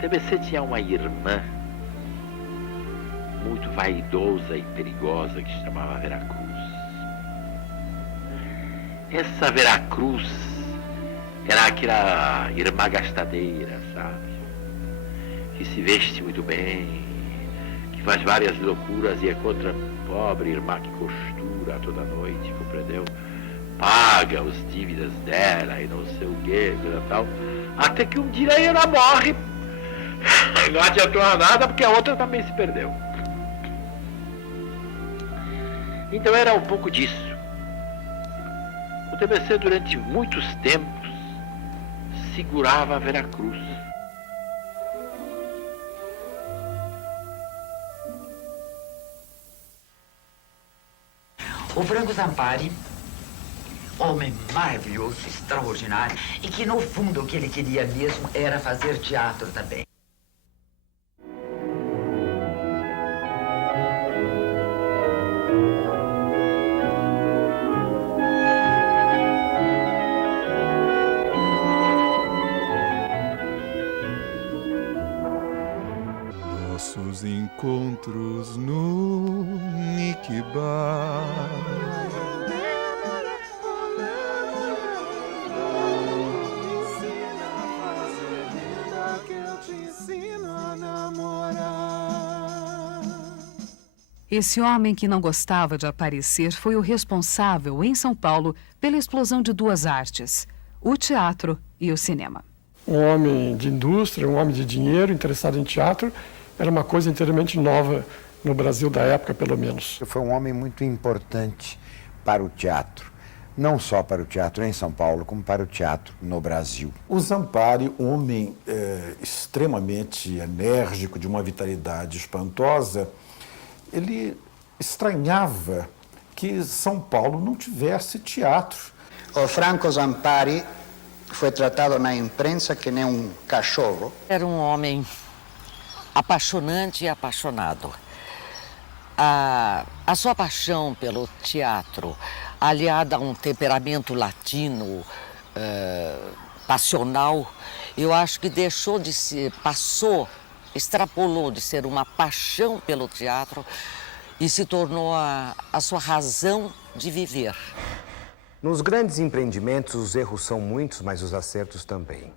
TBC tinha uma irmã muito vaidosa e perigosa que se chamava Veracruz. Essa Veracruz era aquela irmã gastadeira, sabe? Que se veste muito bem, que faz várias loucuras e é contra a pobre irmã que costura toda noite, compreendeu? Paga os dívidas dela e não sei o que, coisa tal. Até que um dia ela morre. E não adiantou nada porque a outra também se perdeu. Então era um pouco disso. O TBC durante muitos tempos segurava a Veracruz. O Franco Zampari, homem maravilhoso, extraordinário, e que no fundo o que ele queria mesmo era fazer teatro também. Nossos encontros no Nick Bar. Esse homem que não gostava de aparecer foi o responsável, em São Paulo, pela explosão de duas artes, o teatro e o cinema. Um homem de indústria, um homem de dinheiro, interessado em teatro, era uma coisa inteiramente nova no Brasil da época, pelo menos. Foi um homem muito importante para o teatro, não só para o teatro em São Paulo, como para o teatro no Brasil. O Zampari, um homem extremamente enérgico, de uma vitalidade espantosa, ele estranhava que São Paulo não tivesse teatro. O Franco Zampari foi tratado na imprensa que nem um cachorro. Era um homem apaixonante e apaixonado. A sua paixão pelo teatro, aliada a um temperamento latino, passional, eu acho que extrapolou de ser uma paixão pelo teatro e se tornou a sua razão de viver. Nos grandes empreendimentos, os erros são muitos, mas os acertos também.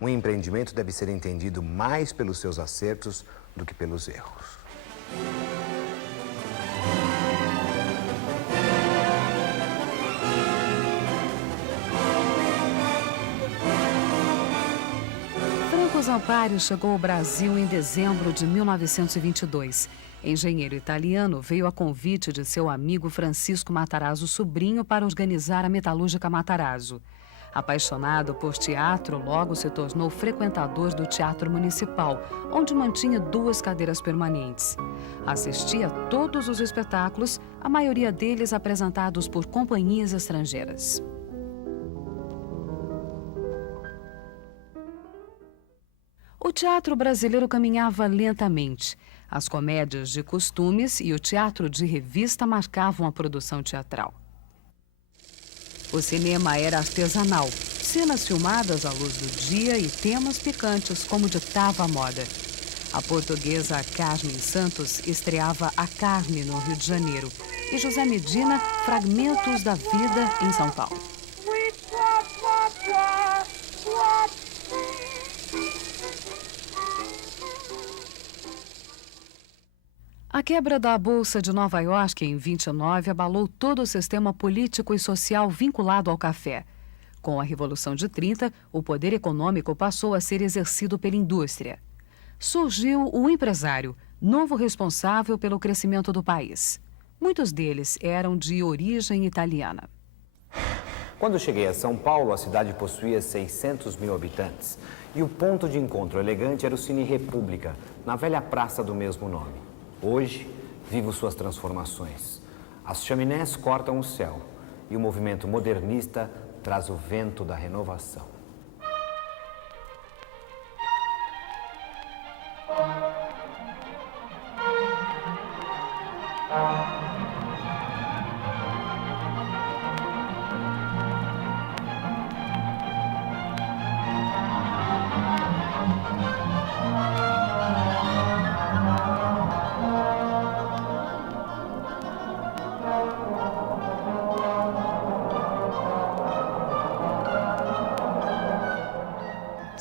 Um empreendimento deve ser entendido mais pelos seus acertos do que pelos erros. Franco Zampari chegou ao Brasil em dezembro de 1922. Engenheiro italiano, veio a convite de seu amigo Francisco Matarazzo Sobrinho para organizar a Metalúrgica Matarazzo. Apaixonado por teatro, logo se tornou frequentador do Teatro Municipal, onde mantinha 2 cadeiras permanentes. Assistia a todos os espetáculos, a maioria deles apresentados por companhias estrangeiras. O teatro brasileiro caminhava lentamente. As comédias de costumes e o teatro de revista marcavam a produção teatral. O cinema era artesanal, cenas filmadas à luz do dia e temas picantes, como ditava a moda. A portuguesa Carmen Santos estreava A Carne, no Rio de Janeiro, e José Medina, Fragmentos da Vida, em São Paulo. A quebra da Bolsa de Nova York em 29 abalou todo o sistema político e social vinculado ao café. Com a Revolução de 30, o poder econômico passou a ser exercido pela indústria. Surgiu o empresário, novo responsável pelo crescimento do país. Muitos deles eram de origem italiana. Quando cheguei a São Paulo, a cidade possuía 600 mil habitantes. E o ponto de encontro elegante era o Cine República, na velha praça do mesmo nome. Hoje, vivo suas transformações. As chaminés cortam o céu e o movimento modernista traz o vento da renovação.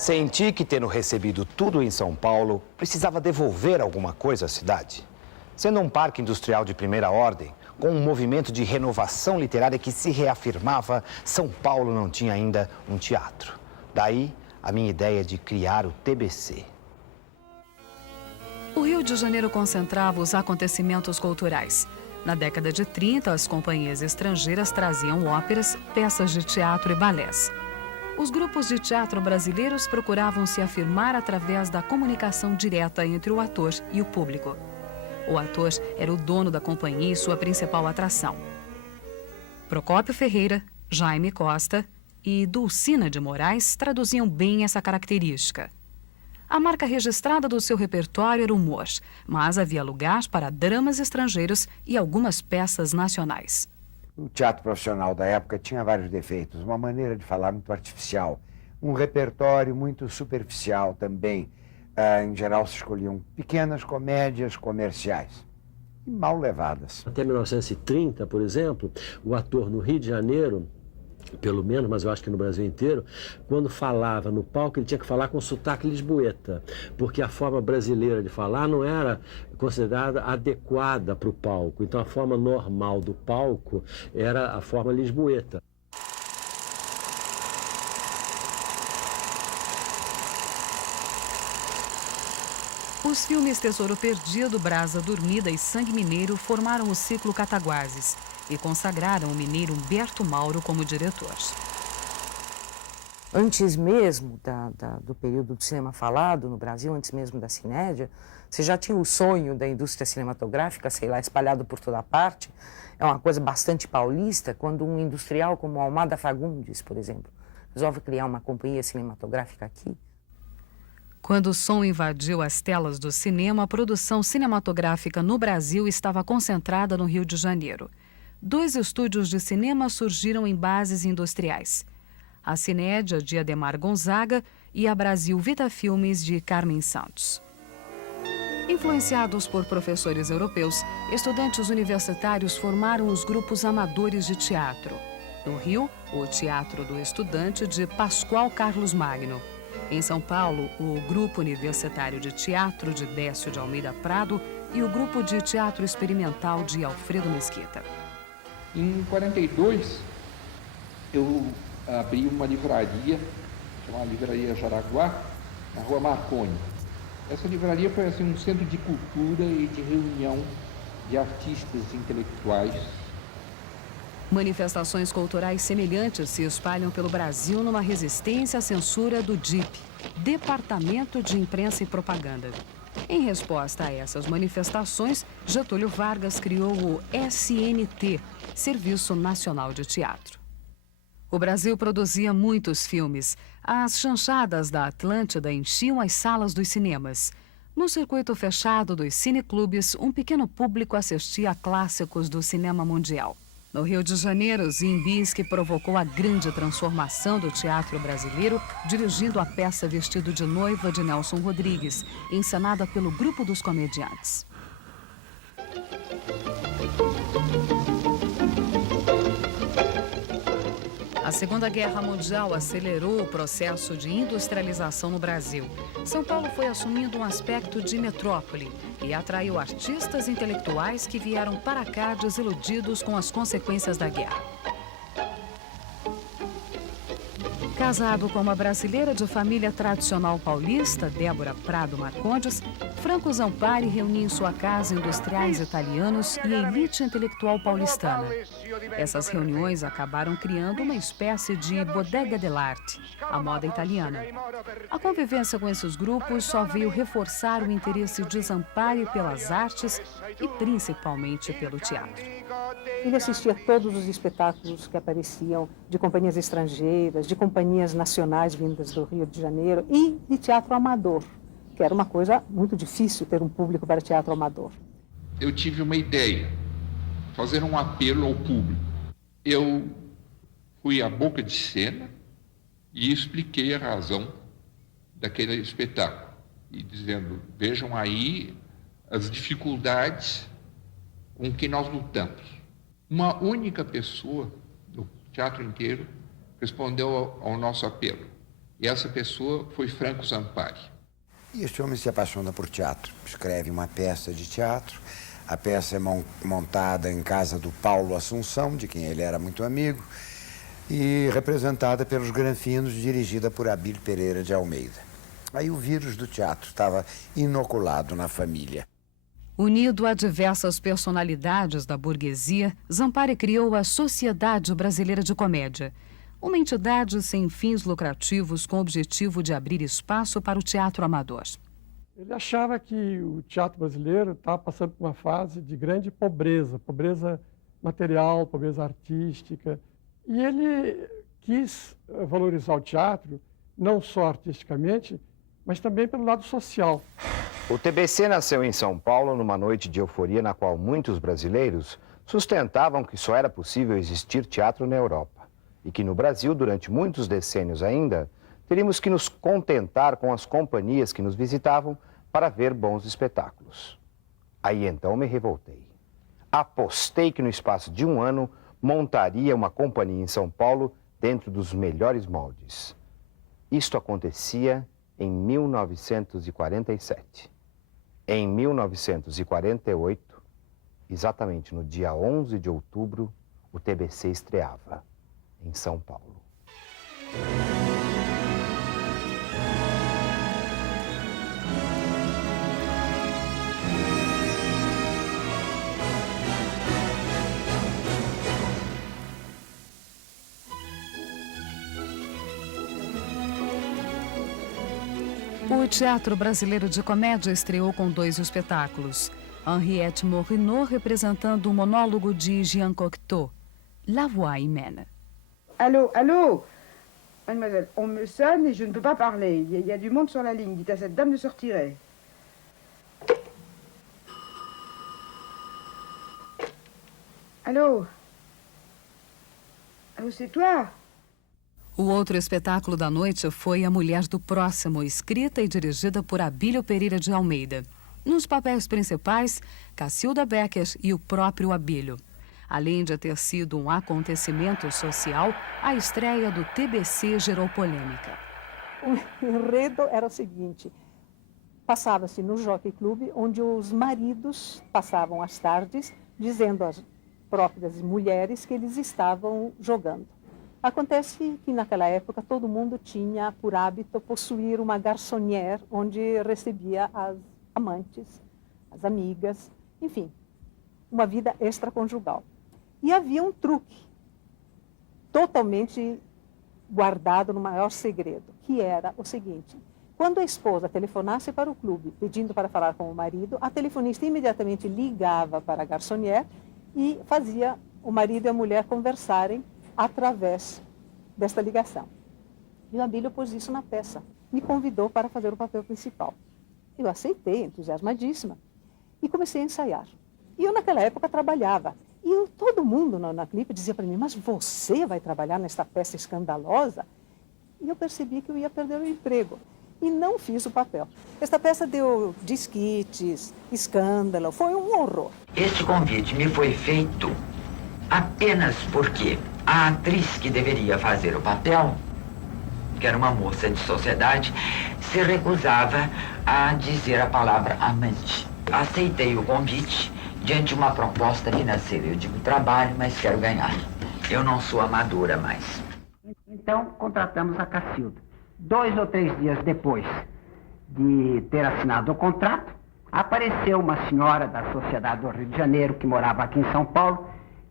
Senti que, tendo recebido tudo em São Paulo, precisava devolver alguma coisa à cidade. Sendo um parque industrial de primeira ordem, com um movimento de renovação literária que se reafirmava, São Paulo não tinha ainda um teatro. Daí, a minha ideia de criar o TBC. O Rio de Janeiro concentrava os acontecimentos culturais. Na década de 30, as companhias estrangeiras traziam óperas, peças de teatro e balés. Os grupos de teatro brasileiros procuravam se afirmar através da comunicação direta entre o ator e o público. O ator era o dono da companhia e sua principal atração. Procópio Ferreira, Jaime Costa e Dulcina de Moraes traduziam bem essa característica. A marca registrada do seu repertório era o humor, mas havia lugar para dramas estrangeiros e algumas peças nacionais. O teatro profissional da época tinha vários defeitos, uma maneira de falar muito artificial, um repertório muito superficial também. Em geral, se escolhiam pequenas comédias comerciais e mal levadas. Até 1930, por exemplo, o ator no Rio de Janeiro, pelo menos, mas eu acho que no Brasil inteiro, quando falava no palco, ele tinha que falar com sotaque lisboeta, porque a forma brasileira de falar não era considerada adequada para o palco. Então, a forma normal do palco era a forma lisboeta. Os filmes Tesouro Perdido, Brasa Dormida e Sangue Mineiro formaram o ciclo Cataguases e consagraram o mineiro Humberto Mauro como diretor. Antes mesmo do período do cinema falado no Brasil, antes mesmo da Cinédia, você já tinha o sonho da indústria cinematográfica, sei lá, espalhado por toda parte. É uma coisa bastante paulista, quando um industrial como Almada Fagundes, por exemplo, resolve criar uma companhia cinematográfica aqui. Quando o som invadiu as telas do cinema, a produção cinematográfica no Brasil estava concentrada no Rio de Janeiro. 2 estúdios de cinema surgiram em bases industriais: a Cinédia de Ademar Gonzaga e a Brasil Vita Filmes de Carmen Santos. Influenciados por professores europeus, estudantes universitários formaram os grupos amadores de teatro. No Rio, o Teatro do Estudante de Pascoal Carlos Magno. Em São Paulo, o Grupo Universitário de Teatro de Décio de Almeida Prado e o Grupo de Teatro Experimental de Alfredo Mesquita. Em 42, eu abri uma livraria, chamada Livraria Jaraguá, na Rua Marconi. Essa livraria foi assim, um centro de cultura e de reunião de artistas intelectuais. Manifestações culturais semelhantes se espalham pelo Brasil numa resistência à censura do DIP, Departamento de Imprensa e Propaganda. Em resposta a essas manifestações, Getúlio Vargas criou o SNT, Serviço Nacional de Teatro. O Brasil produzia muitos filmes. As chanchadas da Atlântida enchiam as salas dos cinemas. No circuito fechado dos cineclubes, um pequeno público assistia a clássicos do cinema mundial. No Rio de Janeiro, Ziembinski provocou a grande transformação do teatro brasileiro, dirigindo a peça Vestido de Noiva de Nelson Rodrigues, encenada pelo Grupo dos Comediantes. A Segunda Guerra Mundial acelerou o processo de industrialização no Brasil. São Paulo foi assumindo um aspecto de metrópole e atraiu artistas intelectuais que vieram para cá desiludidos com as consequências da guerra. Casado com uma brasileira de família tradicional paulista, Débora Prado Marcondes, Franco Zampari reunia em sua casa industriais italianos e a elite intelectual paulistana. Essas reuniões acabaram criando uma espécie de bodega dell'arte, a moda italiana. A convivência com esses grupos só veio reforçar o interesse de Zampari pelas artes e principalmente pelo teatro. Ele assistia a todos os espetáculos que apareciam de companhias estrangeiras, de companhias nacionais vindas do Rio de Janeiro e de teatro amador, que era uma coisa muito difícil ter um público para teatro amador. Eu tive uma ideia, fazer um apelo ao público. Eu fui à boca de cena e expliquei a razão daquele espetáculo, e dizendo, vejam aí as dificuldades com que nós lutamos. Uma única pessoa, no teatro inteiro, respondeu ao nosso apelo. E essa pessoa foi Franco Zampari. E este homem se apaixona por teatro, escreve uma peça de teatro. A peça é montada em casa do Paulo Assunção, de quem ele era muito amigo, e representada pelos Granfinos, dirigida por Abílio Pereira de Almeida. Aí o vírus do teatro estava inoculado na família. Unido a diversas personalidades da burguesia, Zampari criou a Sociedade Brasileira de Comédia, uma entidade sem fins lucrativos com o objetivo de abrir espaço para o teatro amador. Ele achava que o teatro brasileiro estava passando por uma fase de grande pobreza, pobreza material, pobreza artística. E ele quis valorizar o teatro, não só artisticamente, mas também pelo lado social. O TBC nasceu em São Paulo numa noite de euforia na qual muitos brasileiros sustentavam que só era possível existir teatro na Europa e que no Brasil, durante muitos decênios ainda, teríamos que nos contentar com as companhias que nos visitavam para ver bons espetáculos. Aí então me revoltei. Apostei que no espaço de um ano montaria uma companhia em São Paulo dentro dos melhores moldes. Isto acontecia em 1947. Em 1948, exatamente no dia 11 de outubro, o TBC estreava em São Paulo. O Teatro Brasileiro de Comédia estreou com 2 espetáculos. Henriette Morinot representando o monólogo de Jean Cocteau, La Voix Humaine. Allô, allô, mademoiselle, on me sonne et je ne peux pas parler. Il y a du monde sur la ligne. Dites à cette dame de se retirer. Allô? Allô, c'est toi? O outro espetáculo da noite foi A Mulher do Próximo, escrita e dirigida por Abílio Pereira de Almeida. Nos papéis principais, Cacilda Becker e o próprio Abílio. Além de ter sido um acontecimento social, a estreia do TBC gerou polêmica. O enredo era o seguinte: passava-se no Jockey Club, onde os maridos passavam as tardes dizendo às próprias mulheres que eles estavam jogando. Acontece que naquela época todo mundo tinha por hábito possuir uma garçonnière onde recebia as amantes, as amigas, enfim, uma vida extraconjugal. E havia um truque totalmente guardado no maior segredo, que era o seguinte: quando a esposa telefonasse para o clube pedindo para falar com o marido, a telefonista imediatamente ligava para a garçonnière e fazia o marido e a mulher conversarem através desta ligação. E o Abílio pôs isso na peça, me convidou para fazer o papel principal. Eu aceitei, entusiasmadíssima, e comecei a ensaiar. E eu naquela época trabalhava. E todo mundo na clipe dizia para mim: mas você vai trabalhar nesta peça escandalosa? E eu percebi que eu ia perder o emprego. E não fiz o papel. Esta peça deu disquites, escândalo, foi um horror. Este convite me foi feito apenas porque a atriz que deveria fazer o papel, que era uma moça de sociedade, se recusava a dizer a palavra amante. Aceitei o convite diante de uma proposta financeira. Eu digo: trabalho, mas quero ganhar. Eu não sou amadora mais. Então, contratamos a Cacilda. 2 ou 3 dias depois de ter assinado o contrato, apareceu uma senhora da Sociedade do Rio de Janeiro, que morava aqui em São Paulo,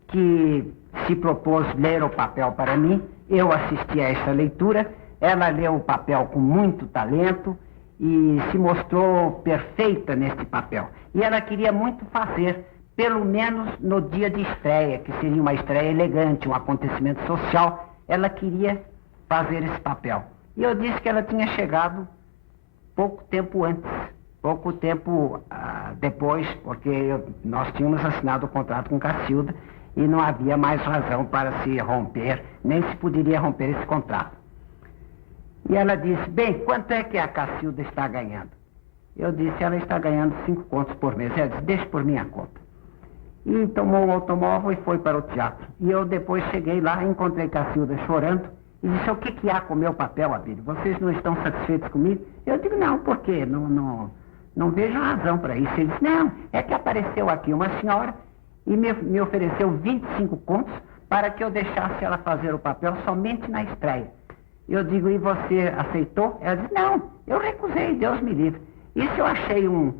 que se propôs ler o papel para mim. Eu assisti a essa leitura. Ela leu o papel com muito talento e se mostrou perfeita nesse papel. E ela queria muito fazer, pelo menos no dia de estreia, que seria uma estreia elegante, um acontecimento social, ela queria fazer esse papel. E eu disse que ela tinha chegado pouco tempo antes, pouco tempo depois, porque nós tínhamos assinado o contrato com Cacilda e não havia mais razão para se romper, nem se poderia romper esse contrato. E ela disse: bem, quanto é que a Cacilda está ganhando? Eu disse: ela está ganhando 5 contos por mês. Ela disse: deixa por minha conta. E tomou o automóvel e foi para o teatro. E eu depois cheguei lá, encontrei Cacilda chorando E disse, o que há com o meu papel, Abílio? Vocês não estão satisfeitos comigo? Eu digo, não, por quê? Não vejo razão para isso. Ele disse, não, é que apareceu aqui uma senhora e me ofereceu 25 contos para que eu deixasse ela fazer o papel somente na estreia. Eu digo, e você aceitou? Ela disse, não, eu recusei, Deus me livre. Isso eu achei um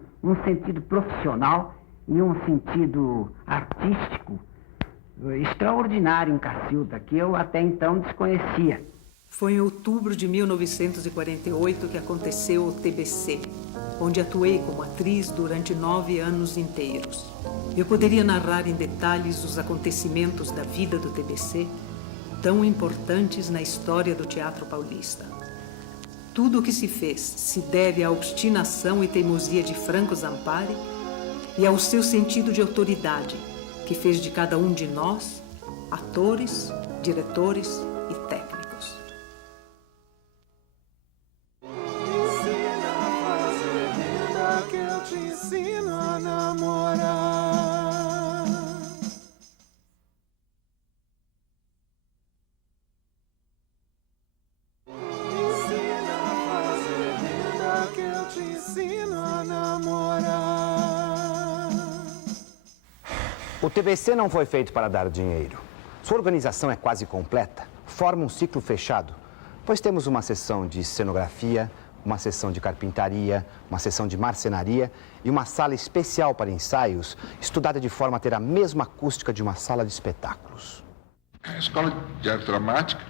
sentido profissional e um sentido artístico extraordinário em Cacilda, que eu até então desconhecia. Foi em outubro de 1948 que aconteceu o TBC, onde atuei como atriz durante 9 anos inteiros. Eu poderia narrar em detalhes os acontecimentos da vida do TBC, tão importantes na história do teatro paulista. Tudo o que se fez se deve à obstinação e teimosia de Franco Zampari e ao seu sentido de autoridade, que fez de cada um de nós atores, diretores e técnicos. Que eu te ensino a namorar. Ensina a fazer linda que eu te ensino a namorar. O TBC não foi feito para dar dinheiro. Sua organização é quase completa, forma um ciclo fechado, pois temos uma seção de cenografia, uma seção de carpintaria, uma seção de marcenaria e uma sala especial para ensaios, estudada de forma a ter a mesma acústica de uma sala de espetáculos. A Escola de Arte Dramática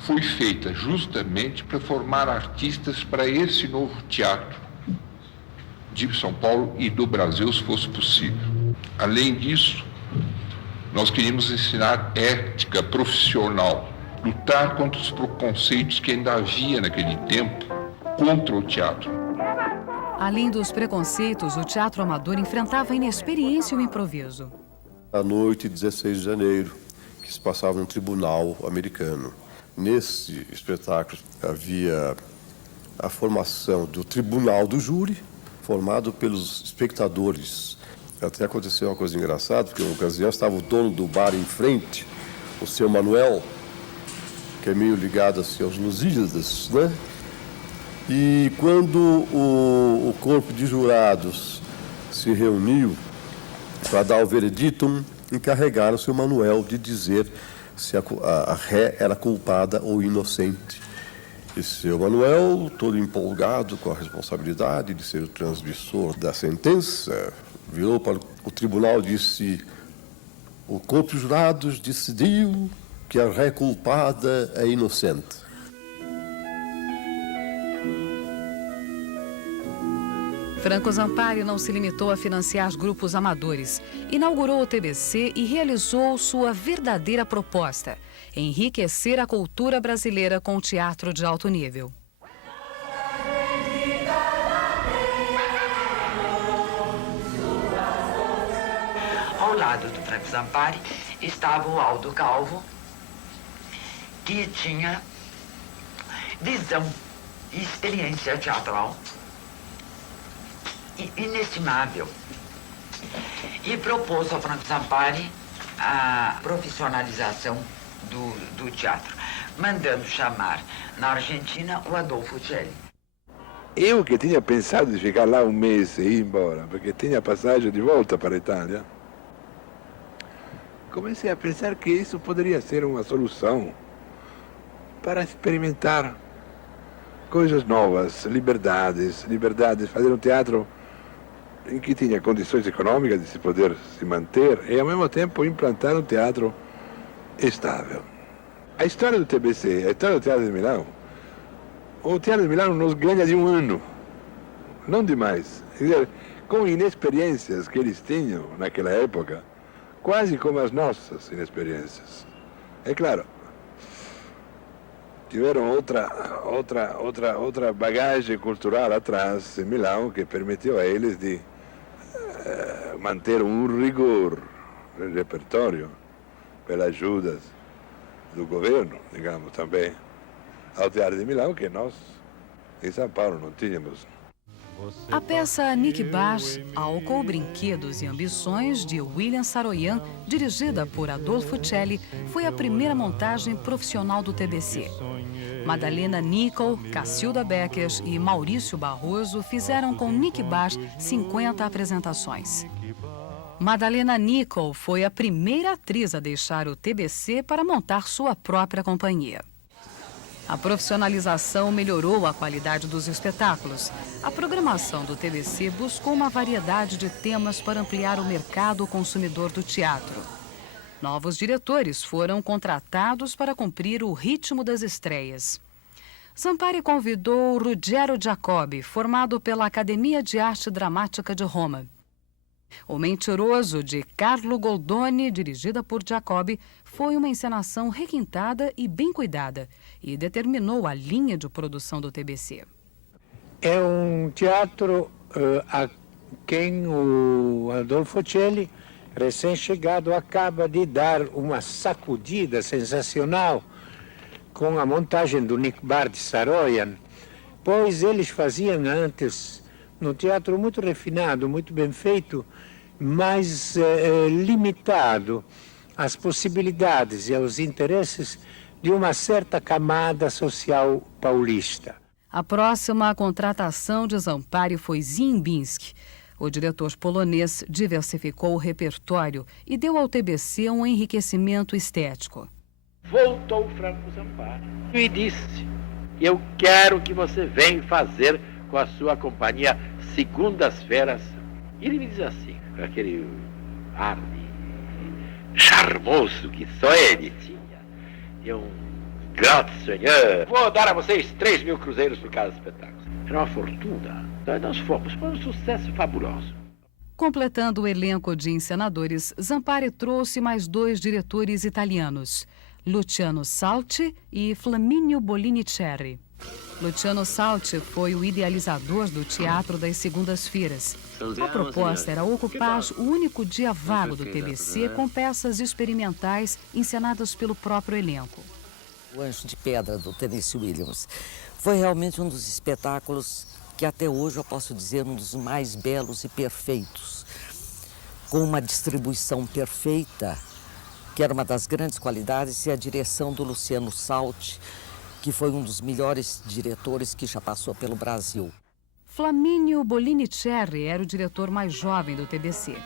foi feita justamente para formar artistas para esse novo teatro de São Paulo e do Brasil, se fosse possível. Além disso, nós queríamos ensinar ética profissional, lutar contra os preconceitos que ainda havia naquele tempo contra o teatro. Além dos preconceitos, o teatro amador enfrentava a inexperiência e o improviso. A noite de 16 de janeiro, que se passava no tribunal americano. Nesse espetáculo havia a formação do tribunal do júri, formado pelos espectadores. Até aconteceu uma coisa engraçada, porque na ocasião estava o dono do bar em frente, o seu Manuel, que é meio ligado assim, aos Lusíadas, né? E quando o corpo de jurados se reuniu para dar o veredito, encarregaram o seu Manuel de dizer se a ré era culpada ou inocente. E seu Manuel, todo empolgado com a responsabilidade de ser o transmissor da sentença, virou para o tribunal e disse: o corpo de jurados decidiu que a ré culpada é inocente. Franco Zampari não se limitou a financiar grupos amadores. Inaugurou o TBC e realizou sua verdadeira proposta: enriquecer a cultura brasileira com o teatro de alto nível. Ao lado do Franco Zampari estava o Aldo Calvo, que tinha visão e experiência teatral inestimável, e propôs ao Franco Zampari a profissionalização do teatro, mandando chamar na Argentina o Adolfo Celli. Eu que tinha pensado de ficar lá um mês e ir embora, porque tinha passagem de volta para a Itália, comecei a pensar que isso poderia ser uma solução para experimentar coisas novas, liberdades, fazer um teatro em que tinha condições econômicas de se poder se manter e, ao mesmo tempo, implantar um teatro estável. A história do TBC, a história do Teatro de Milão, o Teatro de Milão nos ganha de um ano, não de mais. Quer dizer, com inexperiências que eles tinham naquela época, quase como as nossas inexperiências. É claro, tiveram outra bagagem cultural atrás em Milão que permitiu a eles de manter um rigor no repertório pelas ajudas do governo, digamos, também ao Teatro de Milão, que nós em São Paulo não tínhamos. A peça Nick Bash, Álcool, Brinquedos e Ambições, de William Saroyan, dirigida por Adolfo Celli, foi a primeira montagem profissional do TBC. Madalena Nicol, Cacilda Becker e Maurício Barroso fizeram com Nick Bash 50 apresentações. Madalena Nicol foi a primeira atriz a deixar o TBC para montar sua própria companhia. A profissionalização melhorou a qualidade dos espetáculos. A programação do TBC buscou uma variedade de temas para ampliar o mercado consumidor do teatro. Novos diretores foram contratados para cumprir o ritmo das estreias. Zampari convidou Ruggero Giacobbi, formado pela Academia de Arte Dramática de Roma. O Mentiroso, de Carlo Goldoni, dirigida por Giacobbi, foi uma encenação requintada e bem cuidada e determinou a linha de produção do TBC. É um teatro a quem o Adolfo Celli, recém-chegado, acaba de dar uma sacudida sensacional com a montagem do Nick Bash de Saroyan, pois eles faziam antes num teatro muito refinado, muito bem feito, mas limitado às possibilidades e aos interesses de uma certa camada social paulista. A próxima contratação de Zampari foi Ziembinski. O diretor polonês diversificou o repertório e deu ao TBC um enriquecimento estético. Voltou Franco Zampari e disse: eu quero que você venha fazer com a sua companhia segundas-feiras. E ele me diz assim, com aquele ar charmoso que só ele tinha. Eu, grato senhor, vou dar a vocês 3.000 cruzeiros por cada espetáculo. Era uma fortuna. Nós fomos, foi um sucesso fabuloso. Completando o elenco de encenadores, Zampari trouxe mais 2 diretores italianos, Luciano Salti e Flaminio Bolinicerri. Luciano Salti foi o idealizador do Teatro das Segundas-Feiras. A proposta era ocupar o único dia vago do TBC com peças experimentais encenadas pelo próprio elenco. O Anjo de Pedra, do Tennessee Williams, foi realmente um dos espetáculos que até hoje eu posso dizer um dos mais belos e perfeitos. Com uma distribuição perfeita, que era uma das grandes qualidades, e a direção do Luciano Salti, que foi um dos melhores diretores que já passou pelo Brasil. Flaminio Bolinicerri era o diretor mais jovem do TBC.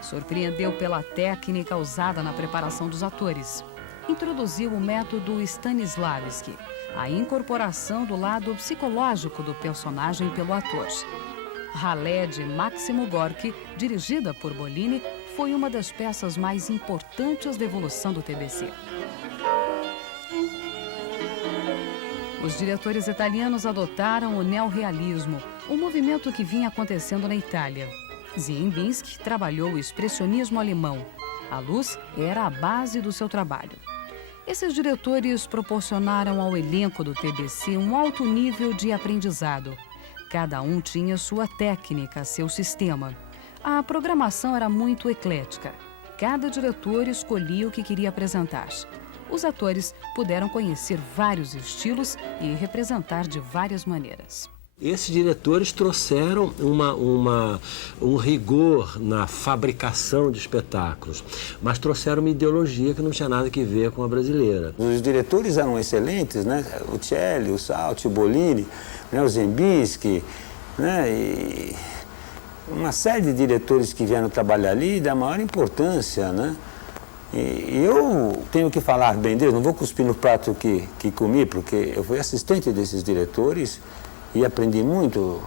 Surpreendeu pela técnica usada na preparação dos atores. Introduziu o método Stanislavski, a incorporação do lado psicológico do personagem pelo ator. Ralé, de Máximo Gorki, dirigida por Bolini, foi uma das peças mais importantes da evolução do TBC. Os diretores italianos adotaram o neorrealismo, um movimento que vinha acontecendo na Itália. Ziembinski trabalhou o expressionismo alemão. A luz era a base do seu trabalho. Esses diretores proporcionaram ao elenco do TBC um alto nível de aprendizado. Cada um tinha sua técnica, seu sistema. A programação era muito eclética. Cada diretor escolhia o que queria apresentar. Os atores puderam conhecer vários estilos e representar de várias maneiras. Esses diretores trouxeram um rigor na fabricação de espetáculos, mas trouxeram uma ideologia que não tinha nada a ver com a brasileira. Os diretores eram excelentes, né? O Celli, o Salti, o Bolini, né? O Ziembinski, né? E uma série de diretores que vieram trabalhar ali da maior importância, né? E eu tenho que falar bem deles, não vou cuspir no prato que comi, porque eu fui assistente desses diretores e aprendi muito.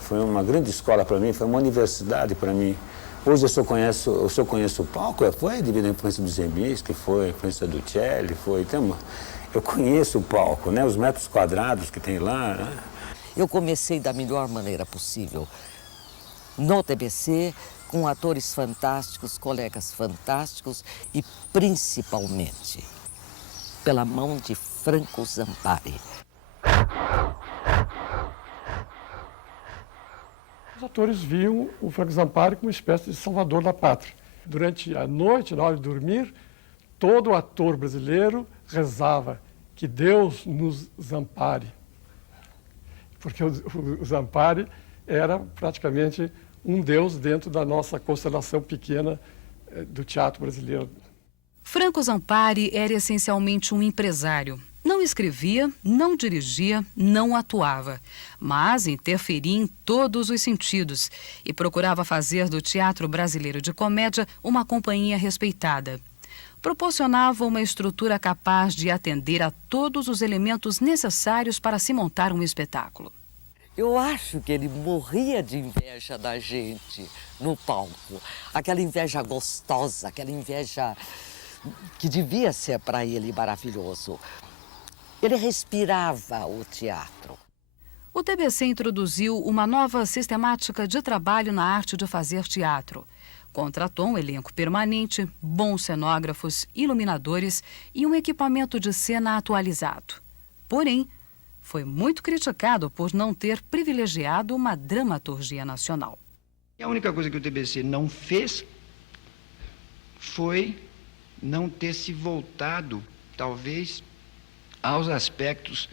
Foi uma grande escola para mim, foi uma universidade para mim. Hoje eu só conheço o palco, foi devido à influência do Ziembinski, foi a influência do Celli, foi. Então, eu conheço o palco, né? Os metros quadrados que tem lá, né? Eu comecei da melhor maneira possível no TBC, com atores fantásticos, colegas fantásticos e, principalmente, pela mão de Franco Zampari. Os atores viam o Franco Zampari como uma espécie de salvador da pátria. Durante a noite, na hora de dormir, todo ator brasileiro rezava que Deus nos ampare. porque o Zampari era praticamente um deus dentro da nossa constelação pequena do teatro brasileiro. Franco Zampari era essencialmente um empresário. Não escrevia, não dirigia, não atuava, mas interferia em todos os sentidos e procurava fazer do teatro brasileiro de comédia uma companhia respeitada. Proporcionava uma estrutura capaz de atender a todos os elementos necessários para se montar um espetáculo. Eu acho que ele morria de inveja da gente no palco. Aquela inveja gostosa, aquela inveja que devia ser para ele maravilhoso. Ele respirava o teatro. O TBC introduziu uma nova sistemática de trabalho na arte de fazer teatro. Contratou um elenco permanente, bons cenógrafos, iluminadores e um equipamento de cena atualizado. Porém, foi muito criticado por não ter privilegiado uma dramaturgia nacional. A única coisa que o TBC não fez foi não ter se voltado, talvez, aos aspectos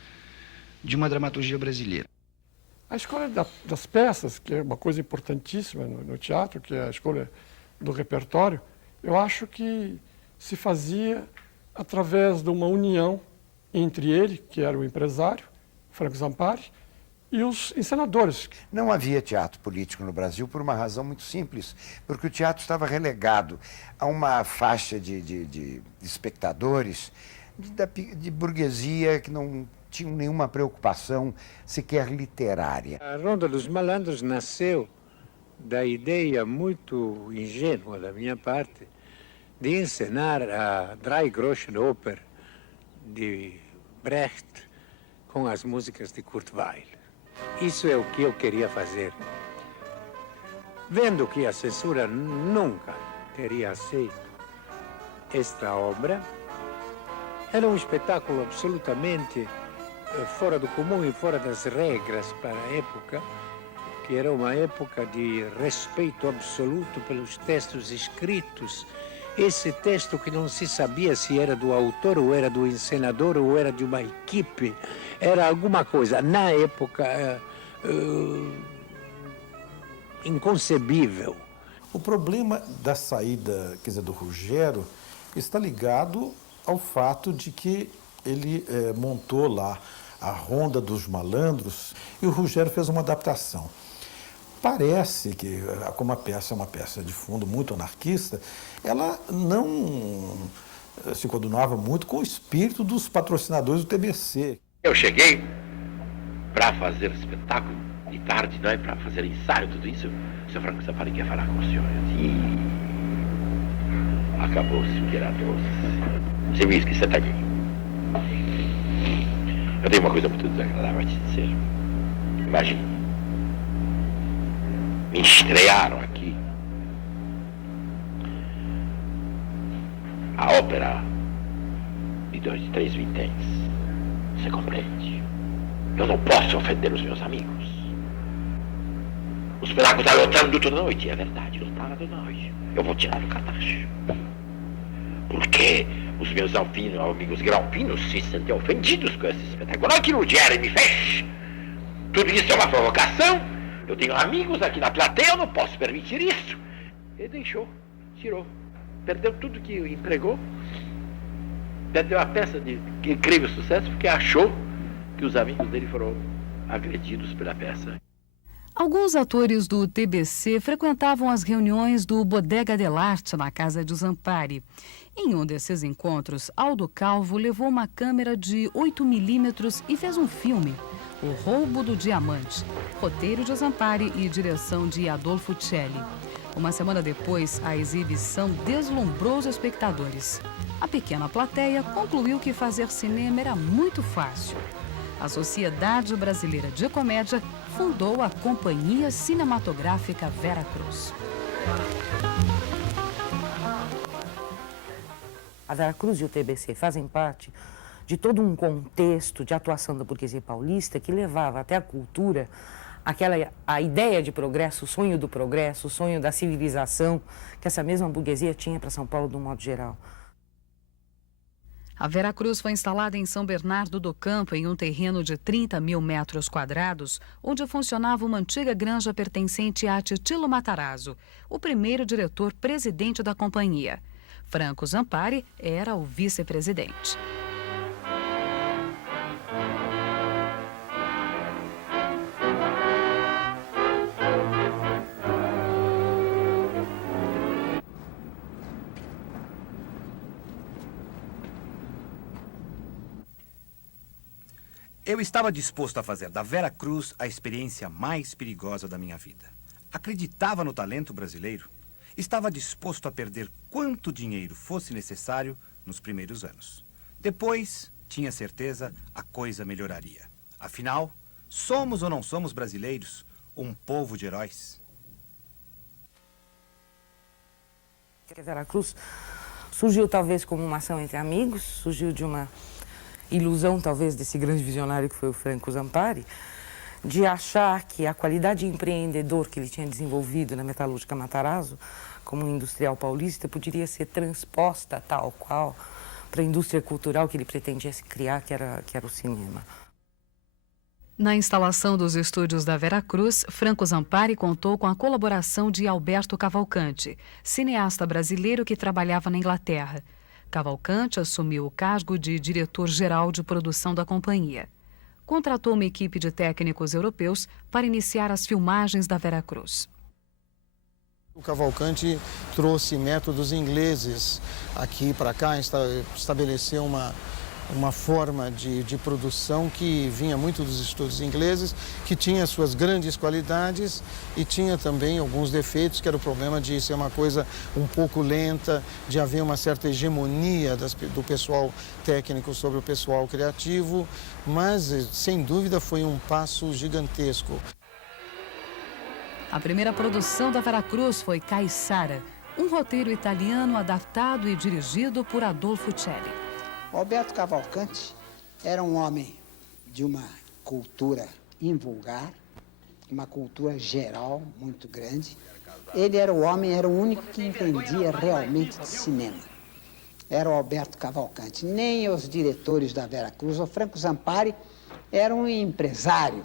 de uma dramaturgia brasileira. A escolha das peças, que é uma coisa importantíssima no teatro, que é a escolha do repertório, eu acho que se fazia através de uma união entre ele, que era o empresário, Franco Zampari, e os encenadores. Não havia teatro político no Brasil por uma razão muito simples, porque o teatro estava relegado a uma faixa de espectadores de burguesia que não tinham nenhuma preocupação sequer literária. A Ronda dos Malandros nasceu da ideia muito ingênua da minha parte de encenar a Drei Groschen Oper de Brecht com as músicas de Kurt Weill. Isso é o que eu queria fazer. Vendo que a censura nunca teria aceito esta obra, era um espetáculo absolutamente fora do comum e fora das regras para a época, que era uma época de respeito absoluto pelos textos escritos. Esse texto que não se sabia se era do autor ou era do encenador ou era de uma equipe, era alguma coisa, na época, inconcebível. O problema da saída, quer dizer, do Ruggero está ligado ao fato de que ele montou lá a Ronda dos Malandros e o Ruggero fez uma adaptação. Parece que, como a peça é uma peça de fundo muito anarquista, ela não se coadunava muito com o espírito dos patrocinadores do TBC. Eu cheguei para fazer espetáculo, de tarde, não é? Para fazer ensaio, tudo isso. O seu Franco Zampari quer falar com o senhor. E acabou-se o que era doce. Você me esquece, senta aqui. Eu tenho uma coisa muito desagradável a te dizer. Imagine. Me estrearam aqui a ópera de 2 de 3 vinténs. Você compreende? Eu não posso ofender os meus amigos. O espetáculo está lotando toda noite. É verdade, lotado toda noite. Eu vou tirar o cartaz. Porque os meus amigos graupinos se sentem ofendidos com esse espetáculo. Não é que o Jeremy fez. Tudo isso é uma provocação. Eu tenho amigos aqui na plateia, eu não posso permitir isso. Ele deixou, tirou. Perdeu tudo que empregou. Perdeu a peça de incrível sucesso porque achou que os amigos dele foram agredidos pela peça. Alguns atores do TBC frequentavam as reuniões do Bodega dell'Arte na casa de Zampari. Em um desses encontros, Aldo Calvo levou uma câmera de 8 milímetros e fez um filme, O Roubo do Diamante, roteiro de Zampari e direção de Adolfo Celli. Uma semana depois, a exibição deslumbrou os espectadores. A pequena plateia concluiu que fazer cinema era muito fácil. A Sociedade Brasileira de Comédia fundou a Companhia Cinematográfica Vera Cruz. A Vera Cruz e o TBC fazem parte de todo um contexto de atuação da burguesia paulista que levava até a cultura a ideia de progresso, o sonho da civilização que essa mesma burguesia tinha para São Paulo de um modo geral. A Veracruz foi instalada em São Bernardo do Campo, em um terreno de 30 mil metros quadrados, onde funcionava uma antiga granja pertencente a Titilo Matarazzo, o primeiro diretor-presidente da companhia. Franco Zampari era o vice-presidente. Eu estava disposto a fazer da Veracruz a experiência mais perigosa da minha vida. Acreditava no talento brasileiro. Estava disposto a perder quanto dinheiro fosse necessário nos primeiros anos. Depois, tinha certeza, a coisa melhoraria. Afinal, somos ou não somos brasileiros, um povo de heróis? A Veracruz surgiu talvez como uma ação entre amigos, surgiu de uma ilusão, talvez, desse grande visionário que foi o Franco Zampari, de achar que a qualidade empreendedor que ele tinha desenvolvido na metalúrgica Matarazzo, como um industrial paulista, poderia ser transposta tal qual para a indústria cultural que ele pretendia se criar, que era o cinema. Na instalação dos estúdios da Veracruz, Franco Zampari contou com a colaboração de Alberto Cavalcante, cineasta brasileiro que trabalhava na Inglaterra. Cavalcante assumiu o cargo de diretor-geral de produção da companhia. Contratou uma equipe de técnicos europeus para iniciar as filmagens da Veracruz. O Cavalcante trouxe métodos ingleses aqui para cá, estabeleceu uma forma de produção que vinha muito dos estúdios ingleses, que tinha suas grandes qualidades e tinha também alguns defeitos, que era o problema de ser uma coisa um pouco lenta, de haver uma certa hegemonia do pessoal técnico sobre o pessoal criativo, mas, sem dúvida, foi um passo gigantesco. A primeira produção da Veracruz foi Caissara, um roteiro italiano adaptado e dirigido por Adolfo Celli. Alberto Cavalcante era um homem de uma cultura invulgar, uma cultura geral muito grande. Ele era o único que entendia realmente de cinema. Era o Alberto Cavalcante. Nem os diretores da Veracruz, o Franco Zampari era um empresário.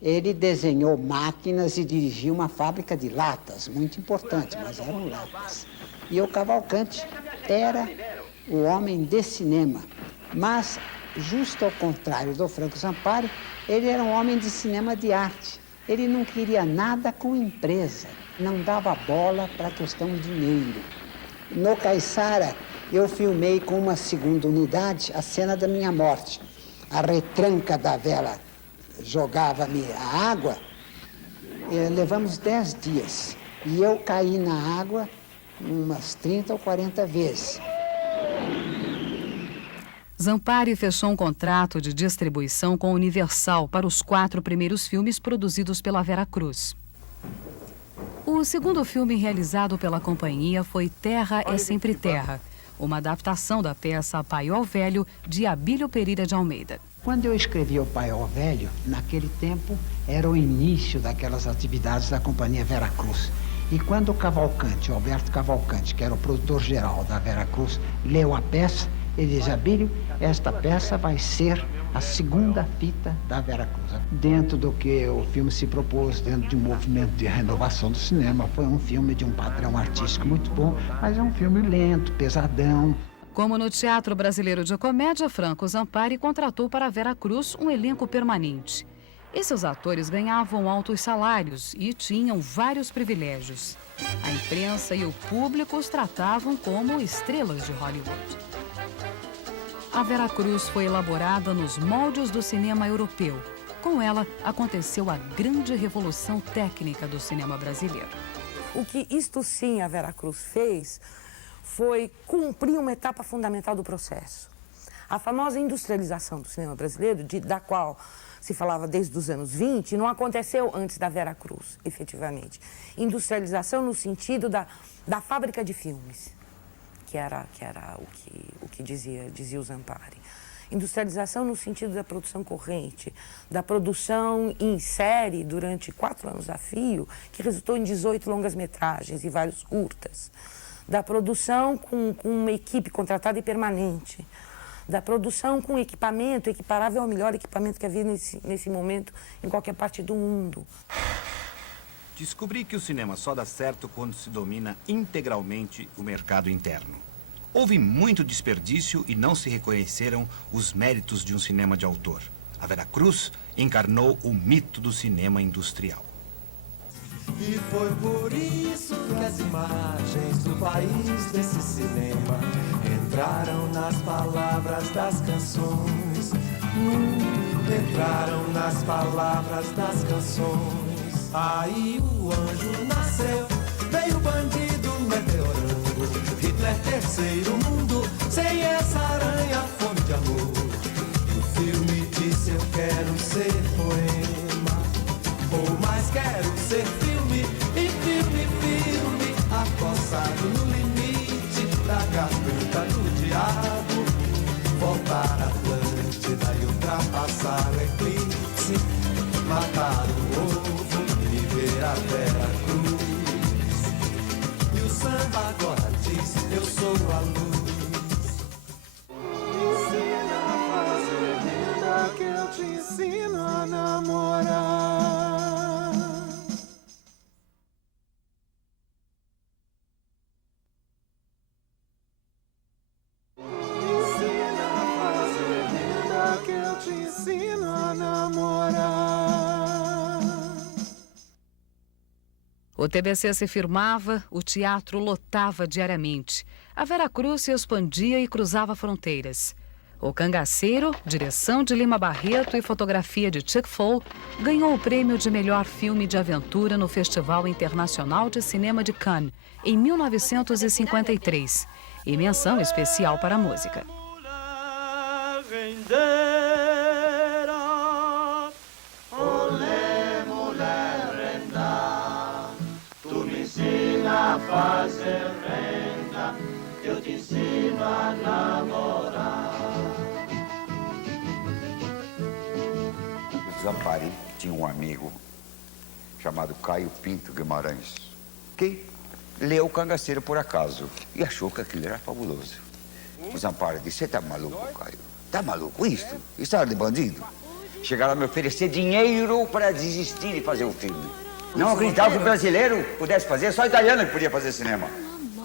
Ele desenhou máquinas e dirigiu uma fábrica de latas, muito importante, mas eram latas. E o Cavalcante era o homem de cinema, mas, justo ao contrário do Franco Zampari, ele era um homem de cinema de arte. Ele não queria nada com empresa, não dava bola para a questão de dinheiro. No Caissara, eu filmei com uma segunda unidade a cena da minha morte. A retranca da vela jogava-me a água, levamos 10 dias. E eu caí na água umas 30 ou 40 vezes. Zampari fechou um contrato de distribuição com a Universal para os 4 primeiros filmes produzidos pela Veracruz. O segundo filme realizado pela companhia foi Terra é Sempre Terra, uma adaptação da peça Paiol Velho, de Abílio Pereira de Almeida. Quando eu escrevi o Paiol Velho, naquele tempo era o início daquelas atividades da companhia Veracruz. E quando o Cavalcante, o Alberto Cavalcante, que era o produtor-geral da Veracruz, leu a peça, ele diz: Abílio, esta peça vai ser a segunda fita da Veracruz. Dentro do que o filme se propôs, dentro de um movimento de renovação do cinema, foi um filme de um padrão artístico muito bom, mas é um filme lento, pesadão. Como no Teatro Brasileiro de Comédia, Franco Zampari contratou para a Veracruz um elenco permanente. Esses atores ganhavam altos salários e tinham vários privilégios. A imprensa e o público os tratavam como estrelas de Hollywood. A Veracruz foi elaborada nos moldes do cinema europeu. Com ela, aconteceu a grande revolução técnica do cinema brasileiro. O que isto sim a Veracruz fez foi cumprir uma etapa fundamental do processo. A famosa industrialização do cinema brasileiro, da qual se falava desde os anos 20, não aconteceu antes da Veracruz, efetivamente. Industrialização no sentido da fábrica de filmes, que era o que dizia o Zampari. Industrialização no sentido da produção corrente, da produção em série durante 4 anos a fio, que resultou em 18 longas-metragens e vários curtas. Da produção com uma equipe contratada e permanente. da produção com equipamento equiparável ao melhor equipamento que havia nesse momento em qualquer parte do mundo. Descobri que o cinema só dá certo quando se domina integralmente o mercado interno. Houve muito desperdício e não se reconheceram os méritos de um cinema de autor. A Vera Cruz encarnou o mito do cinema industrial. E foi por isso que as imagens do país desse cinema entraram nas palavras das canções. Entraram nas palavras das canções. Aí o anjo nasceu, veio o bandido meteorando. Hitler, terceiro mundo, sem essa aranha, fome de amor. O filme disse: eu quero ser poema, ou mais quero ser filme. E filme, acossado no limite da garganta do diabo. Voltar a Atlântida e ultrapassar o eclipse. Matar o ovo e ver a Vera Cruz. E o samba agora diz: eu sou a luz. Ensina a fazer vida que eu te ensino a namorar. Ensina a fazer vida que eu te ensino a namorar. O TBC se firmava, o teatro lotava diariamente. A Vera Cruz se expandia e cruzava fronteiras. O Cangaceiro, direção de Lima Barreto e fotografia de Chick Foll, ganhou o prêmio de melhor filme de aventura no Festival Internacional de Cinema de Cannes, em 1953, e menção especial para a música. A fazer renda, eu te ensino a namorar. O Zampari tinha um amigo chamado Caio Pinto Guimarães, que leu o Cangaceiro por acaso e achou que aquilo era fabuloso. O Zampari disse: você tá maluco, Caio? Tá maluco? Isso era de bandido? Chegaram a me oferecer dinheiro para desistir de fazer o filme. Não acreditava que o brasileiro pudesse fazer, só italiano que podia fazer cinema.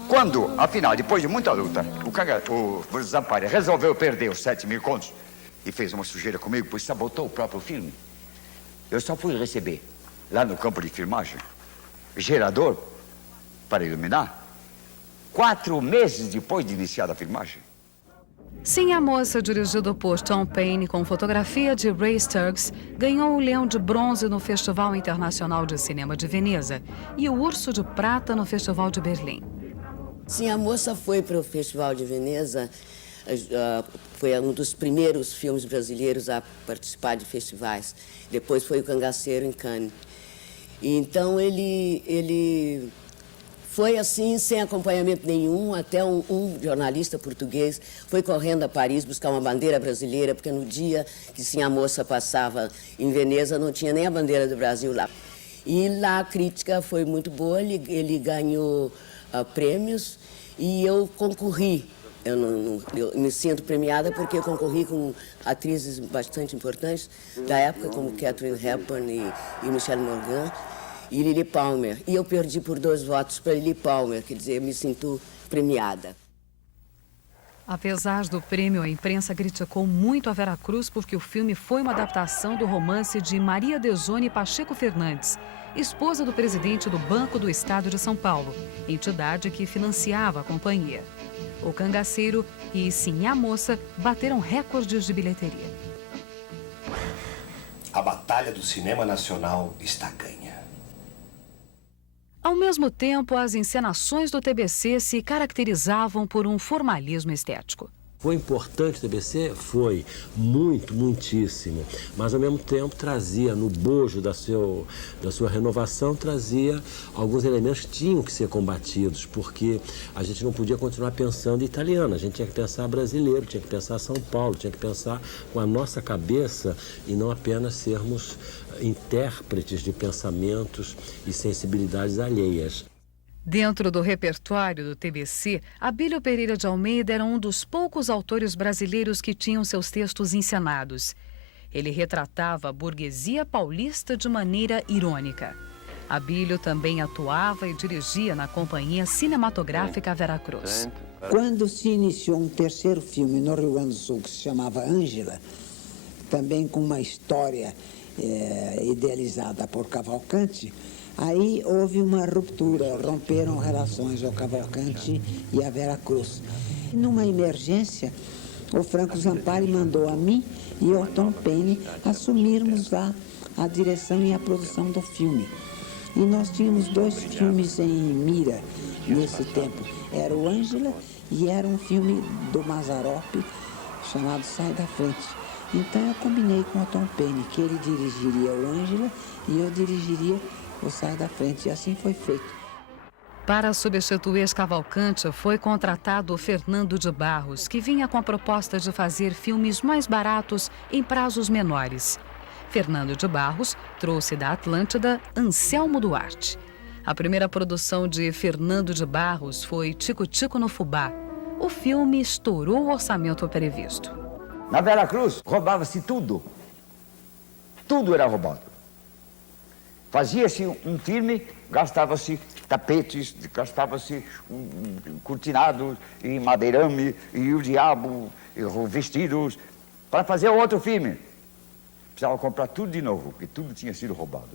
Quando, afinal, depois de muita luta, o Zampari resolveu perder os 7.000 contos e fez uma sujeira comigo, pois sabotou o próprio filme, eu só fui receber, lá no campo de filmagem, gerador para iluminar, 4 meses depois de iniciada a filmagem. Sim, a Moça, dirigido por Tom Paine com fotografia de Ray Sturges, ganhou o Leão de Bronze no Festival Internacional de Cinema de Veneza e o Urso de Prata no Festival de Berlim. Sim, a Moça foi para o Festival de Veneza, foi um dos primeiros filmes brasileiros a participar de festivais. Depois foi o Cangaceiro em Cannes. E então ele foi assim, sem acompanhamento nenhum, até um jornalista português foi correndo a Paris buscar uma bandeira brasileira, porque no dia que Sim, a Moça passava em Veneza, não tinha nem a bandeira do Brasil lá. E lá a crítica foi muito boa, ele ganhou prêmios e eu concorri. Eu me sinto premiada porque eu concorri com atrizes bastante importantes da época, como Katharine Hepburn e Michelle Morgan. E Lily Palmer. E eu perdi por 2 votos para Lily Palmer, quer dizer, eu me sinto premiada. Apesar do prêmio, a imprensa criticou muito a Vera Cruz porque o filme foi uma adaptação do romance de Maria Dezone Pacheco Fernandes, esposa do presidente do Banco do Estado de São Paulo, entidade que financiava a companhia. O Cangaceiro e Sim, a Moça bateram recordes de bilheteria. A batalha do cinema nacional está ganha. Ao mesmo tempo, as encenações do TBC se caracterizavam por um formalismo estético. Foi importante o TBC? Foi. Muitíssimo. Mas, ao mesmo tempo, trazia no bojo da sua renovação, trazia alguns elementos que tinham que ser combatidos, porque a gente não podia continuar pensando em italiano, a gente tinha que pensar brasileiro, tinha que pensar São Paulo, tinha que pensar com a nossa cabeça e não apenas sermos intérpretes de pensamentos e sensibilidades alheias. Dentro do repertório do TBC, Abílio Pereira de Almeida era um dos poucos autores brasileiros que tinham seus textos encenados. Ele retratava a burguesia paulista de maneira irônica. Abílio também atuava e dirigia na Companhia Cinematográfica Veracruz. Quando se iniciou um terceiro filme no Rio Grande do Sul, que se chamava Ângela, também com uma história idealizada por Cavalcanti, aí houve uma ruptura, romperam relações o Cavalcanti e a Veracruz. Numa emergência, o Franco Zampari mandou a mim e ao Tom Penny assumirmos lá a direção e a produção do filme. E nós tínhamos 2 filmes em mira nesse tempo. Era o Ângela e era um filme do Mazzaropi chamado Sai da Frente. Então eu combinei com o Tom Penny que ele dirigiria o Ângela e eu dirigiria o Sai da Frente. E assim foi feito. Para substituir Cavalcanti, foi contratado Fernando de Barros, que vinha com a proposta de fazer filmes mais baratos em prazos menores. Fernando de Barros trouxe da Atlântida Anselmo Duarte. A primeira produção de Fernando de Barros foi Tico Tico no Fubá. O filme estourou o orçamento previsto. Na Veracruz, roubava-se tudo. Tudo era roubado. Fazia-se um filme, gastava-se tapetes, gastava-se cortinados e madeirame e o diabo, e vestidos, para fazer outro filme. Precisava comprar tudo de novo, porque tudo tinha sido roubado.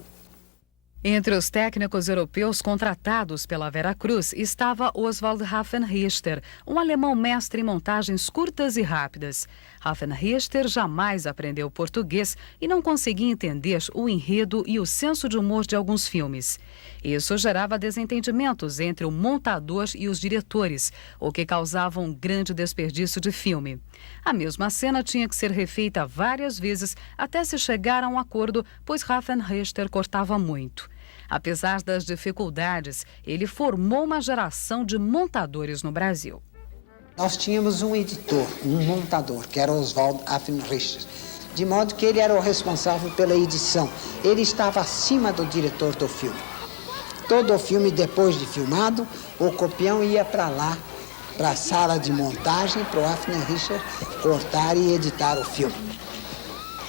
Entre os técnicos europeus contratados pela Veracruz estava Oswald Raffenrichter, um alemão mestre em montagens curtas e rápidas. Raffenrichter jamais aprendeu português e não conseguia entender o enredo e o senso de humor de alguns filmes. Isso gerava desentendimentos entre o montador e os diretores, o que causava um grande desperdício de filme. A mesma cena tinha que ser refeita várias vezes até se chegar a um acordo, pois Raffenrichter cortava muito. Apesar das dificuldades, ele formou uma geração de montadores no Brasil. Nós tínhamos um editor, um montador, que era Oswald Raffenrichter, de modo que ele era o responsável pela edição. Ele estava acima do diretor do filme. Todo o filme, depois de filmado, o copião ia para lá, para a sala de montagem, para o Raffenrichter cortar e editar o filme.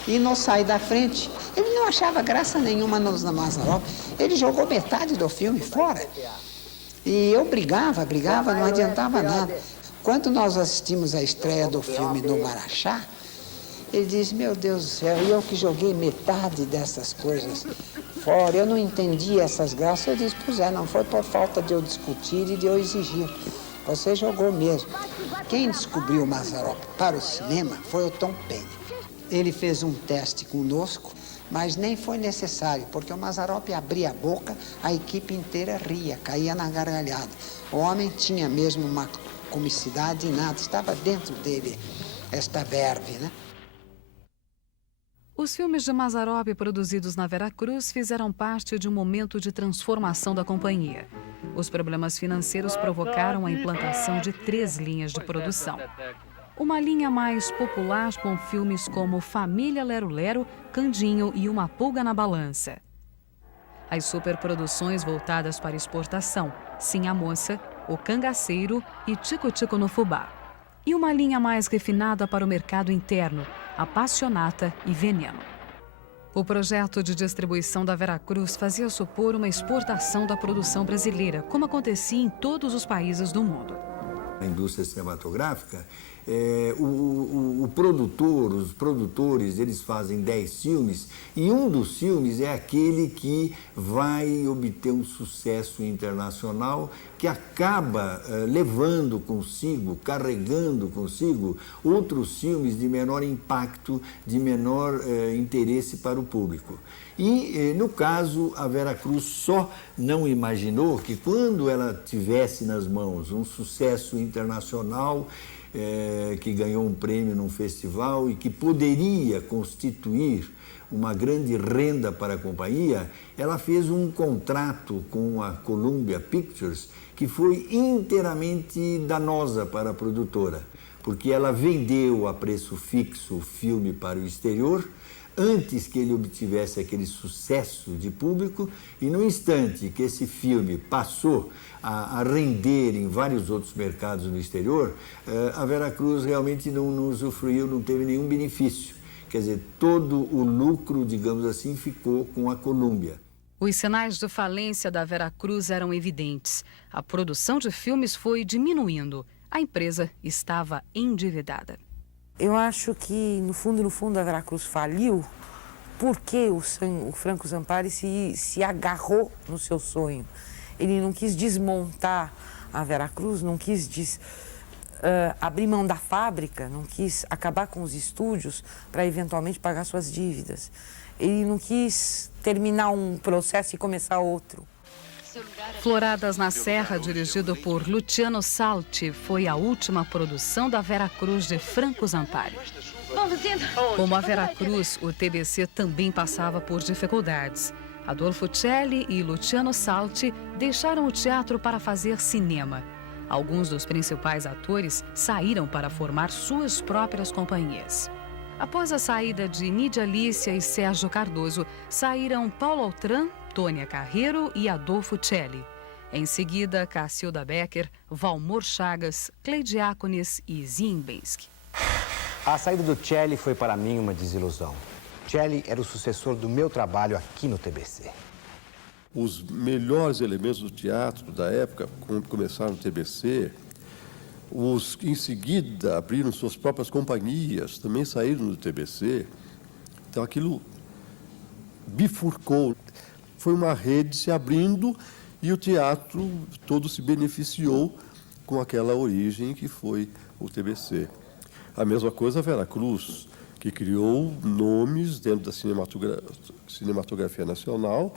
E no Sai da Frente, ele não achava graça nenhuma nos Mazzaropi. Ele jogou metade do filme fora. E eu brigava, não adiantava nada. Quando nós assistimos a estreia do filme no Marachá, ele disse, meu Deus do céu, eu que joguei metade dessas coisas fora, eu não entendi essas graças. Eu disse, pois é, não foi por falta de eu discutir e de eu exigir. Você jogou mesmo. Quem descobriu o Mazzaropi para o cinema foi o Tom Penny. Ele fez um teste conosco, mas nem foi necessário, porque o Mazzaropi abria a boca, a equipe inteira ria, caía na gargalhada. O homem tinha mesmo uma comicidade inata, estava dentro dele esta verve, né? Os filmes de Mazzaropi produzidos na Veracruz fizeram parte de um momento de transformação da companhia. Os problemas financeiros provocaram a implantação de 3 linhas de produção. Uma linha mais popular com filmes como Família Lero Lero, Candinho e Uma Pulga na Balança. As superproduções voltadas para exportação, Sim a Moça, O Cangaceiro e Tico Tico no Fubá. E uma linha mais refinada para o mercado interno, Apassionata e Veneno. O projeto de distribuição da Veracruz fazia supor uma exportação da produção brasileira, como acontecia em todos os países do mundo. A indústria cinematográfica, os produtores, eles fazem 10 filmes e um dos filmes é aquele que vai obter um sucesso internacional que acaba levando consigo, carregando consigo outros filmes de menor impacto, de menor interesse para o público. E, no caso, a Veracruz só não imaginou que quando ela tivesse nas mãos um sucesso internacional, que ganhou um prêmio num festival e que poderia constituir uma grande renda para a companhia, ela fez um contrato com a Columbia Pictures que foi inteiramente danosa para a produtora, porque ela vendeu a preço fixo o filme para o exterior, antes que ele obtivesse aquele sucesso de público, e no instante que esse filme passou a render em vários outros mercados no exterior, a Veracruz realmente não usufruiu, não teve nenhum benefício. Quer dizer, todo o lucro, digamos assim, ficou com a Colômbia. Os sinais de falência da Veracruz eram evidentes. A produção de filmes foi diminuindo. A empresa estava endividada. Eu acho que, no fundo, a Veracruz faliu porque o Franco Zampari se agarrou no seu sonho. Ele não quis desmontar a Veracruz, não quis abrir mão da fábrica, não quis acabar com os estúdios para eventualmente pagar suas dívidas. Ele não quis terminar um processo e começar outro. Floradas na Serra, dirigido por Luciano Salti, foi a última produção da Veracruz de Franco Zampari. Como a Veracruz, o TBC também passava por dificuldades. Adolfo Celli e Luciano Salti deixaram o teatro para fazer cinema. Alguns dos principais atores saíram para formar suas próprias companhias. Após a saída de Nídia Lícia e Sérgio Cardoso, saíram Paulo Altran, Tônia Carreiro e Adolfo Celli. Em seguida, Cacilda Becker, Valmor Chagas, Cleidiácones e Ziembinski. A saída do Celli foi para mim uma desilusão. Celli era o sucessor do meu trabalho aqui no TBC. Os melhores elementos do teatro da época, quando começaram no TBC, os que em seguida abriram suas próprias companhias, também saíram do TBC. Então aquilo bifurcou. Foi uma rede se abrindo e o teatro todo se beneficiou com aquela origem que foi o TBC. A mesma coisa a Veracruz, que criou nomes dentro da cinematografia nacional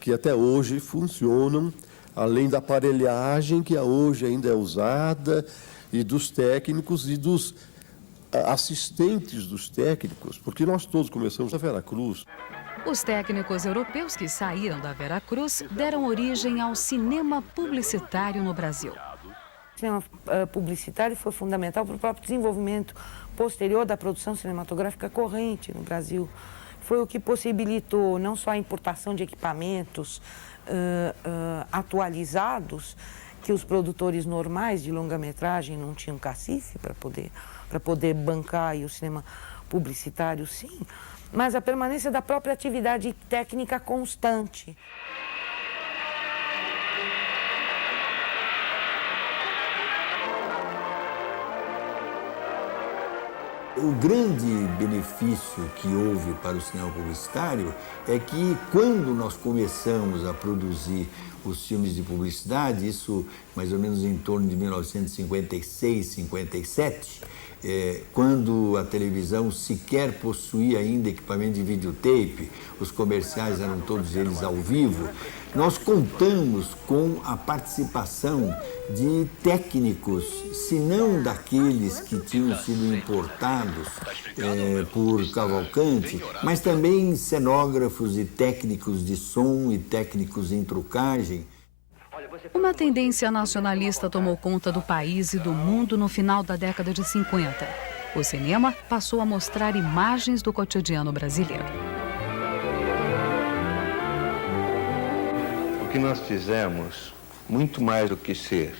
que até hoje funcionam, além da aparelhagem que hoje ainda é usada, e dos técnicos e dos assistentes dos técnicos, porque nós todos começamos na Veracruz. Os técnicos europeus que saíram da Veracruz deram origem ao cinema publicitário no Brasil. O cinema publicitário foi fundamental para o próprio desenvolvimento posterior da produção cinematográfica corrente no Brasil. Foi o que possibilitou não só a importação de equipamentos atualizados, que os produtores normais de longa-metragem não tinham cacife para poder bancar, e o cinema publicitário sim, mas a permanência da própria atividade técnica constante. O grande benefício que houve para o cinema publicitário é que, quando nós começamos a produzir os filmes de publicidade, isso mais ou menos em torno de 1956, 57, quando a televisão sequer possuía ainda equipamento de videotape, os comerciais eram todos eles ao vivo, nós contamos com a participação de técnicos, se não daqueles que tinham sido importados por Cavalcante, mas também cenógrafos e técnicos de som e técnicos em trucagem. Uma tendência nacionalista tomou conta do país e do mundo no final da década de 50. O cinema passou a mostrar imagens do cotidiano brasileiro. O que nós fizemos, muito mais do que ser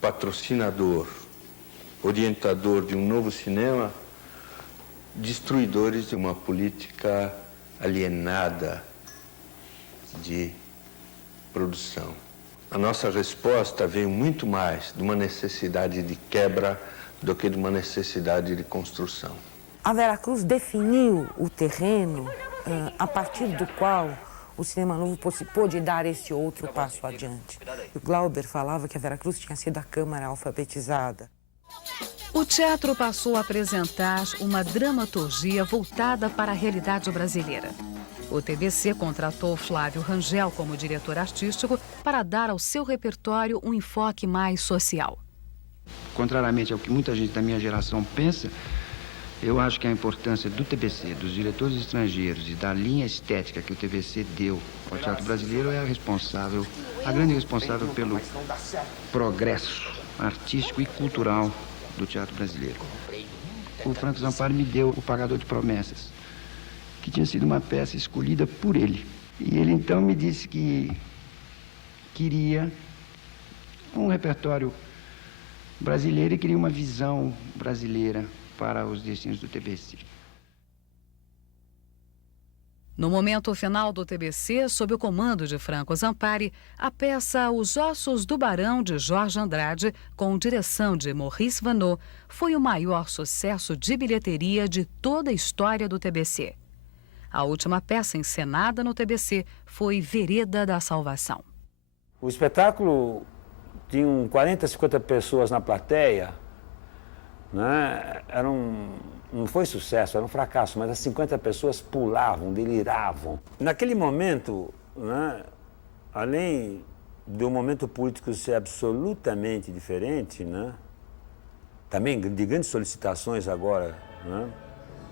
patrocinador, orientador de um novo cinema, destruidores de uma política alienada de produção. A nossa resposta veio muito mais de uma necessidade de quebra do que de uma necessidade de construção. A Veracruz definiu o terreno a partir do qual o cinema novo pôde dar esse outro passo adiante. O Glauber falava que a Veracruz tinha sido a Câmara alfabetizada. O teatro passou a apresentar uma dramaturgia voltada para a realidade brasileira. O TBC contratou Flávio Rangel como diretor artístico para dar ao seu repertório um enfoque mais social. Contrariamente ao que muita gente da minha geração pensa, eu acho que a importância do TBC, dos diretores estrangeiros e da linha estética que o TBC deu ao teatro brasileiro é a grande responsável pelo progresso artístico e cultural do teatro brasileiro. o Franco Zampari me deu O Pagador de Promessas, que tinha sido uma peça escolhida por ele. E ele então me disse que queria um repertório brasileiro e queria uma visão brasileira para os destinos do TBC. No momento final do TBC, sob o comando de Franco Zampari, a peça Os Ossos do Barão, de Jorge Andrade, com direção de Maurice Vanneau, foi o maior sucesso de bilheteria de toda a história do TBC. A última peça encenada no TBC foi Vereda da Salvação. O espetáculo tinha 40, 50 pessoas na plateia, né? Não foi sucesso, era um fracasso, mas as 50 pessoas pulavam, deliravam. Naquele momento, né, além do momento político ser absolutamente diferente, né, também de grandes solicitações agora, né,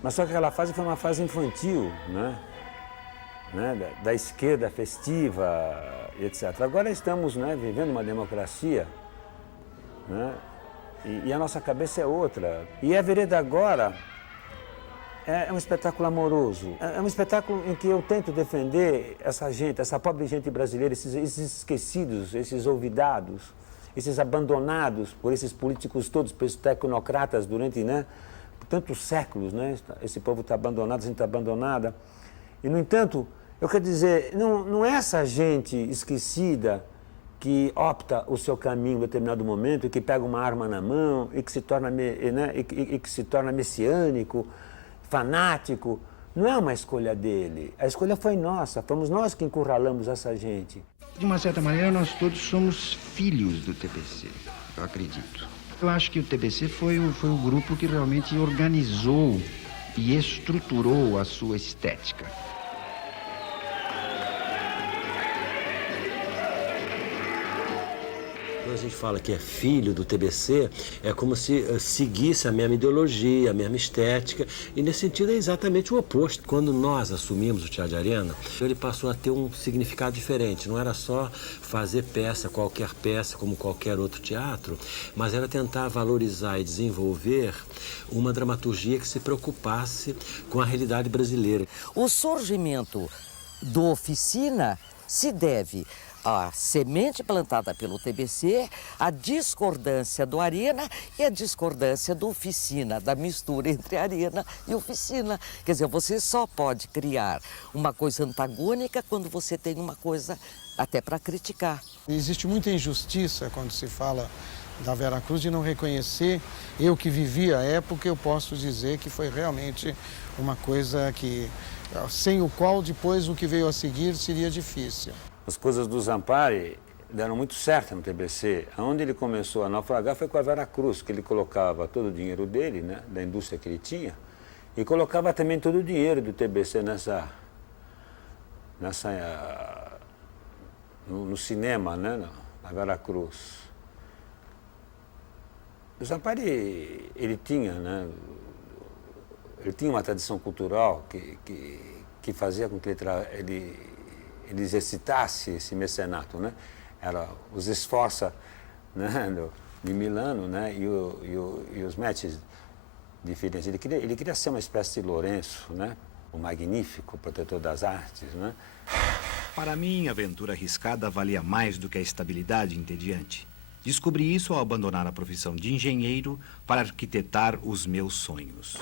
mas só que aquela fase foi uma fase infantil, né, da esquerda festiva, etc. Agora estamos, né, vivendo uma democracia, né, e a nossa cabeça é outra. E a Vereda agora é um espetáculo amoroso. É um espetáculo em que eu tento defender essa gente, essa pobre gente brasileira, esses esquecidos, esses olvidados, esses abandonados por esses políticos todos, por esses tecnocratas durante, né, tantos séculos, né? Esse povo está abandonado, a gente está abandonada. E, no entanto, eu quero dizer, não é essa gente esquecida que opta o seu caminho em determinado momento, e que pega uma arma na mão, e que se torna, né, e que se torna messiânico, fanático. Não é uma escolha dele. A escolha foi nossa. Fomos nós que encurralamos essa gente. De uma certa maneira, nós todos somos filhos do TBC, eu acredito. Eu acho que o TBC foi o grupo que realmente organizou e estruturou a sua estética. Quando a gente fala que é filho do TBC, é como se seguisse a mesma ideologia, a mesma estética, e nesse sentido é exatamente o oposto. Quando nós assumimos o Teatro de Arena, ele passou a ter um significado diferente. Não era só fazer peça, qualquer peça, como qualquer outro teatro, mas era tentar valorizar e desenvolver uma dramaturgia que se preocupasse com a realidade brasileira. O surgimento do Oficina se deve a semente plantada pelo TBC, a discordância do Arena e a discordância do Oficina, da mistura entre Arena e Oficina. Quer dizer, você só pode criar uma coisa antagônica quando você tem uma coisa até para criticar. Existe muita injustiça quando se fala da Vera Cruz de não reconhecer. Eu que vivi a época, eu posso dizer que foi realmente uma coisa que, sem o qual depois o que veio a seguir seria difícil. As coisas do Zampari deram muito certo no TBC. Onde ele começou a naufragar foi com a Vera Cruz, que ele colocava todo o dinheiro dele, né, da indústria que ele tinha, e colocava também todo o dinheiro do TBC no cinema, né, na Vera Cruz. O Zampari, ele tinha, né, ele tinha uma tradição cultural que fazia com que ele exercitasse esse mecenato, né? Era os Sforza, né, de Milano, né, e os Médici de Firenze. Ele queria ser uma espécie de Lourenço, né, o magnífico protetor das artes, né? Para mim, a aventura arriscada valia mais do que a estabilidade entediante. Descobri isso ao abandonar a profissão de engenheiro para arquitetar os meus sonhos.